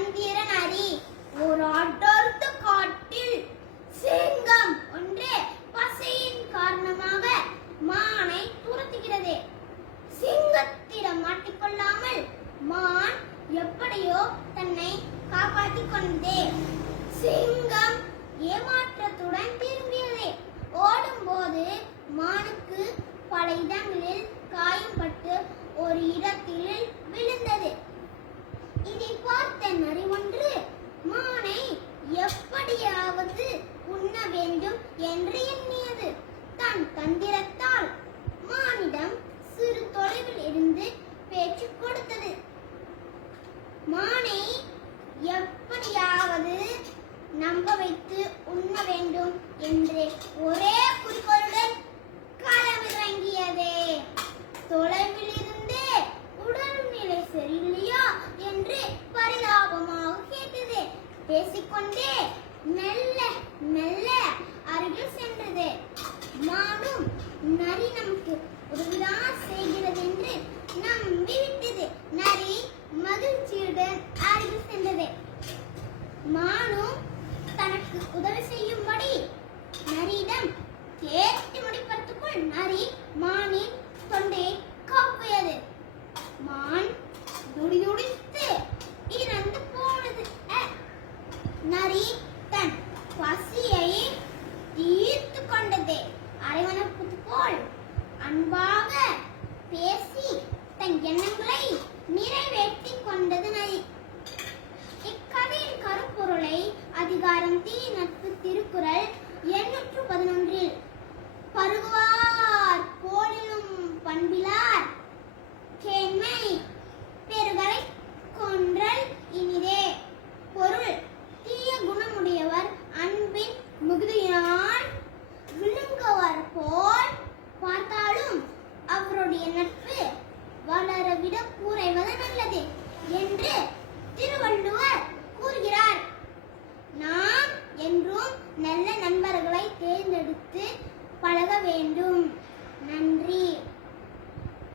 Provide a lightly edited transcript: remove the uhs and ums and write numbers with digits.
தந்திர நரி. ஒரு அடர்ந்த காட்டில் சிங்கம் ஒன்று பசியின் காரணமாக மானை துரத்துகிறது. சிங்கத்திடம் மாட்டிக்கொள்ளாமல் மான் எப்படியோ தன்னை காப்பாற்றிக் கொண்டே சிங்கம் ஏமாற்றத்துடன் திரும்பியது. ஓடும்போது மானுக்கு பல இடங்களில் காயம்பட்டு ஒரு இடத்தில் விழுந்தது. இதை பார்த்த நரி ஒன்று மானை எப்படியாவது உண்ண வேண்டும் என்று எண்ணியது. தன் தந்திரத்தால் மானிடம் சிறு தொலைவில் இருந்து பேச்சு கொடுத்தது. மானை எப்படியாவது நம்ப வைத்து உண்ண வேண்டும் என்று ஒரே குறிக்கோளுடன் களமிறங்கியது. தொலைவில் இருந்தே உடல்நிலை சரியில்லையா என்று பரிதாபமாக கேட்டது. பேசிக்கொண்டே மெல்ல மெல்ல அருகில் சென்றது. மானும் நரி நமக்கு உதவிதான் செய்கிறது என்று நம்பிவிட்டது. நரி மகிழ்ச்சியுடன் அருகில் சென்றது. மானும் தனக்கு உதவி செய்யும்படி நரியிடம் கேட்டு முடிப்பதற்குள் நரி மானின் தொண்டையை கவ்வியது. மான் துடி துடி